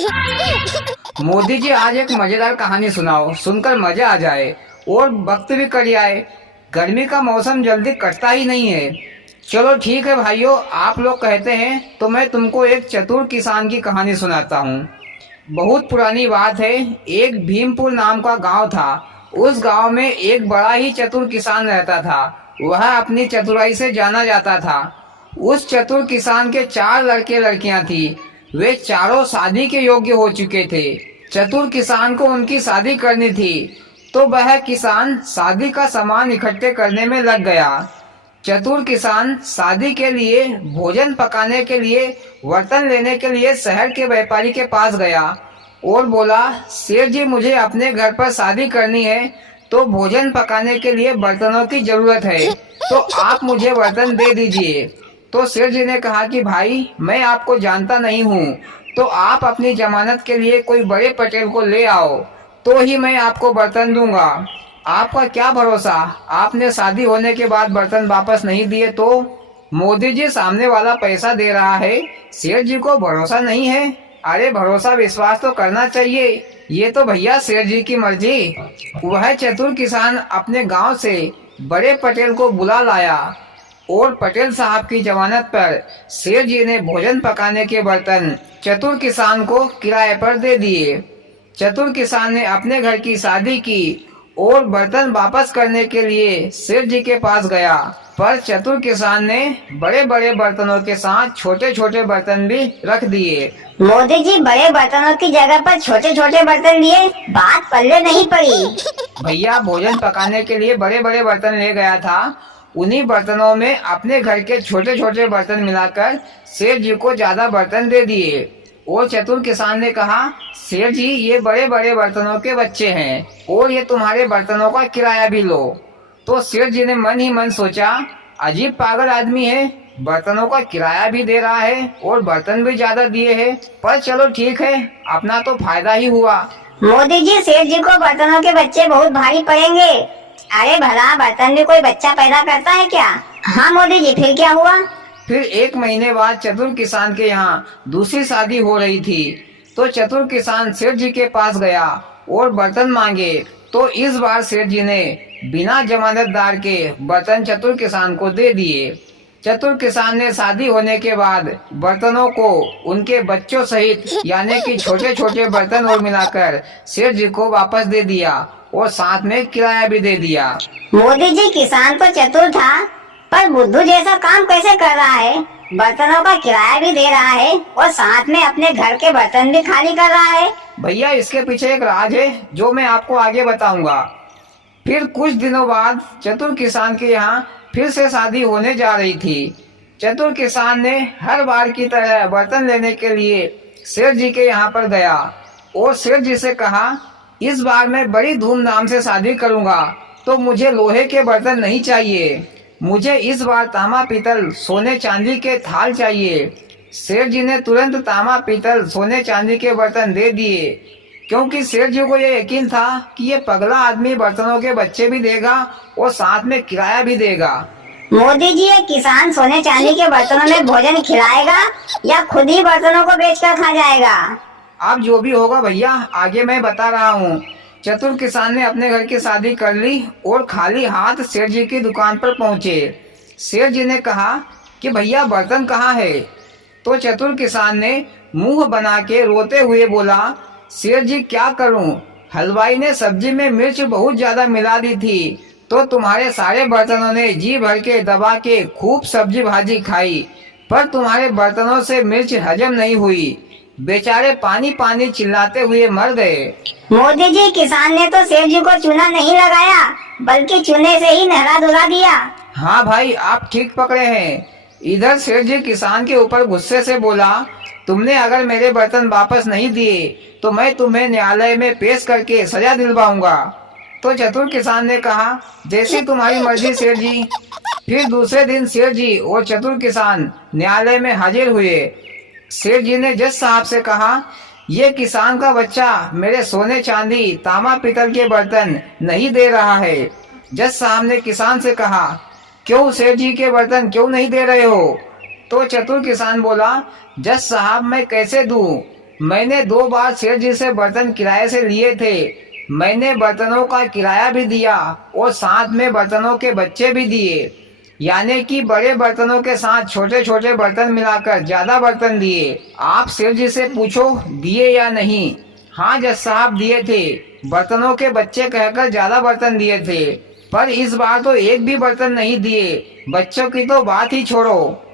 मोदी जी आज एक मजेदार कहानी सुनाओ, सुनकर मजा आ जाए और वक्त भी कट जाए। गर्मी का मौसम जल्दी कटता ही नहीं है। चलो ठीक है भाइयों, आप लोग कहते हैं तो मैं तुमको एक चतुर किसान की कहानी सुनाता हूँ। बहुत पुरानी बात है। एक भीमपुर नाम का गांव था। उस गांव में एक बड़ा ही चतुर किसान रहता था। वह अपनी चतुराई से जाना जाता था। उस चतुर किसान के 4 लड़के लड़कियां थी। वे चारों शादी के योग्य हो चुके थे। चतुर किसान को उनकी शादी करनी थी, तो वह किसान शादी का सामान इकट्ठे करने में लग गया। चतुर किसान शादी के लिए, भोजन पकाने के लिए, बर्तन लेने के लिए शहर के व्यापारी के पास गया और बोला, सेठ जी मुझे अपने घर पर शादी करनी है, तो भोजन पकाने के लिए बर्तनों की जरूरत है, तो आप मुझे बर्तन दे दीजिए। तो सेठ जी ने कहा कि भाई मैं आपको जानता नहीं हूँ, तो आप अपनी जमानत के लिए कोई बड़े पटेल को ले आओ, तो ही मैं आपको बर्तन दूंगा। आपका क्या भरोसा, आपने शादी होने के बाद बर्तन वापस नहीं दिए तो? मोदी जी सामने वाला पैसा दे रहा है, सेठ जी को भरोसा नहीं है। अरे भरोसा विश्वास तो करना चाहिए, ये तो भैया सेठ जी की मर्जी। वह चतुर किसान अपने गांव से बड़े पटेल को बुला लाया और पटेल साहब की जमानत पर सेठ जी ने भोजन पकाने के बर्तन चतुर किसान को किराए पर दे दिए। चतुर किसान ने अपने घर की शादी की और बर्तन वापस करने के लिए सेठ जी के पास गया, पर चतुर किसान ने बड़े बड़े बर्तनों के साथ छोटे छोटे बर्तन भी रख दिए। मोदी जी बड़े बर्तनों की जगह पर छोटे छोटे बर्तन लिए, बात पल्ले नहीं पड़ी। भैया भोजन पकाने के लिए बड़े बड़े बर्तन ले गया था, उन्हीं बर्तनों में अपने घर के छोटे छोटे बर्तन मिलाकर सेठ जी को ज्यादा बर्तन दे दिए। और चतुर किसान ने कहा, सेठ जी ये बड़े बड़े बर्तनों के बच्चे हैं और ये तुम्हारे बर्तनों का किराया भी लो। तो सेठ जी ने मन ही मन सोचा, अजीब पागल आदमी है, बर्तनों का किराया भी दे रहा है और बर्तन भी ज्यादा दिए हैं, पर चलो ठीक है, अपना तो फायदा ही हुआ। मोदी जी सेठ जी को बर्तनों के बच्चे बहुत भारी पड़ेंगे। अरे भला बर्तन भी कोई बच्चा पैदा करता है क्या? हाँ मोदी जी, फिर क्या हुआ? फिर 1 महीने बाद चतुर किसान के यहाँ दूसरी शादी हो रही थी, तो चतुर किसान सेठ जी के पास गया और बर्तन मांगे। तो इस बार सेठ जी ने बिना जमानतदार के बर्तन चतुर किसान को दे दिए। चतुर किसान ने शादी होने के बाद बर्तनों को उनके बच्चों सहित यानी कि छोटे छोटे बर्तन और मिलाकर सेठ जी को वापस दे दिया और साथ में किराया भी दे दिया। मोदी जी किसान तो चतुर था, पर बुद्धू जैसा काम कैसे कर रहा है? बर्तनों का किराया भी दे रहा है और साथ में अपने घर के बर्तन भी खाली कर रहा है। भैया इसके पीछे एक राज है जो मैं आपको आगे बताऊंगा। फिर कुछ दिनों बाद चतुर किसान के यहाँ फिर से शादी होने जा रही थी। चतुर किसान ने हर बार की तरह बर्तन लेने के लिए सेठ जी के यहाँ पर गया और सेठ जी से कहा, इस बार मैं बड़ी धूमधाम से शादी करूंगा, तो मुझे लोहे के बर्तन नहीं चाहिए, मुझे इस बार तांबा पीतल सोने चांदी के थाल चाहिए। सेठ जी ने तुरंत तांबा पीतल सोने चांदी के बर्तन दे दिए, क्योंकि सेठ जी को ये यकीन था कि ये पगला आदमी बर्तनों के बच्चे भी देगा और साथ में किराया भी देगा। मोदी जी ये किसान सोने चांदी के बर्तनों में भोजन खिलाएगा या खुद ही बर्तनों को बेचकर खा जाएगा? अब जो भी होगा भैया आगे मैं बता रहा हूँ। चतुर किसान ने अपने घर की शादी कर ली और खाली हाथ सेठ जी की दुकान पर पहुँचे। सेठ जी ने कहा कि भैया बर्तन कहाँ है? तो चतुर किसान ने मुंह बना के रोते हुए बोला, सेठ जी क्या करूं, हलवाई ने सब्जी में मिर्च बहुत ज्यादा मिला दी थी, तो तुम्हारे सारे बर्तनों ने जी भर के दबा के खूब सब्जी भाजी खाई, पर तुम्हारे बर्तनों से मिर्च हजम नहीं हुई, बेचारे पानी पानी चिल्लाते हुए मर गए। मोदी जी किसान ने तो सेठ जी को चूना नहीं लगाया, बल्कि चूने से ही नहला धुला दिया। हाँ भाई आप ठीक पकड़े हैं। इधर सेठ जी किसान के ऊपर गुस्से से बोला, तुमने अगर मेरे बर्तन वापस नहीं दिए तो मैं तुम्हें न्यायालय में पेश करके सजा दिलवाऊंगा। तो चतुर किसान ने कहा, जैसी तुम्हारी मर्जी सेठ जी। फिर दूसरे दिन सेठ जी और चतुर किसान न्यायालय में हाजिर हुए। सेठ जी ने जज साहब से कहा, ये किसान का बच्चा मेरे सोने चांदी तांबा पीतल के बर्तन नहीं दे रहा है। जज साहब ने किसान से कहा, क्यों सेठ जी के बर्तन क्यों नहीं दे रहे हो? तो चतुर किसान बोला, जज साहब मैं कैसे दूं, मैंने 2 बार सेठ जी से बर्तन किराए से लिए थे। मैंने बर्तनों का किराया भी दिया और साथ में बर्तनों के बच्चे भी दिए, यानी कि बड़े बर्तनों के साथ छोटे छोटे बर्तन मिलाकर ज्यादा बर्तन दिए। आप सेठ जी से पूछो दिए या नहीं। हाँ जज साहब दिए थे, बर्तनों के बच्चे कहकर ज्यादा बर्तन दिए थे, पर इस बार तो एक भी बर्तन नहीं दिए, बच्चों की तो बात ही छोड़ो।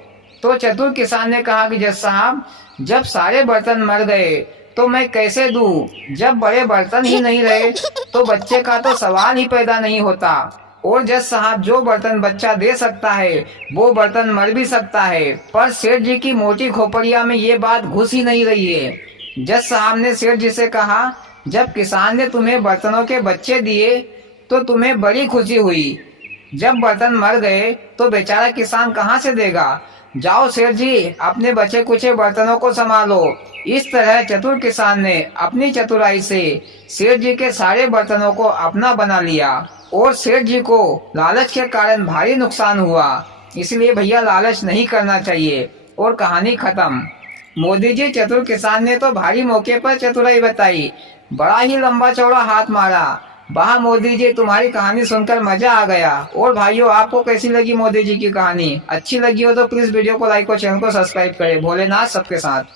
तो चतुर किसान ने कहा कि जज साहब, जब सारे बर्तन मर गए तो मैं कैसे दूं? जब बड़े बर्तन ही नहीं रहे तो बच्चे का तो सवाल ही पैदा नहीं होता। और जज साहब, जो बर्तन बच्चा दे सकता है वो बर्तन मर भी सकता है, पर सेठ जी की मोटी खोपड़िया में ये बात घुस ही नहीं रही है। जज साहब ने सेठ जी से कहा, जब किसान ने तुम्हें बर्तनों के बच्चे दिए तो तुम्हें बड़ी खुशी हुई, जब बर्तन मर गए तो बेचारा किसान कहाँ से देगा? जाओ सेठ जी, अपने बचे कुचे बर्तनों को संभालो। इस तरह चतुर किसान ने अपनी चतुराई से सेठ जी के सारे बर्तनों को अपना बना लिया और सेठ जी को लालच के कारण भारी नुकसान हुआ। इसलिए भैया लालच नहीं करना चाहिए। और कहानी खत्म। मोदी जी, चतुर किसान ने तो भारी मौके पर चतुराई बताई, बड़ा ही लंबा चौड़ा हाथ मारा। वाह मोदी जी, तुम्हारी कहानी सुनकर मजा आ गया। और भाइयों, आपको कैसी लगी मोदी जी की कहानी? अच्छी लगी हो तो प्लीज वीडियो को लाइक और चैनल को सब्सक्राइब करें। भोलेनाथ सबके साथ।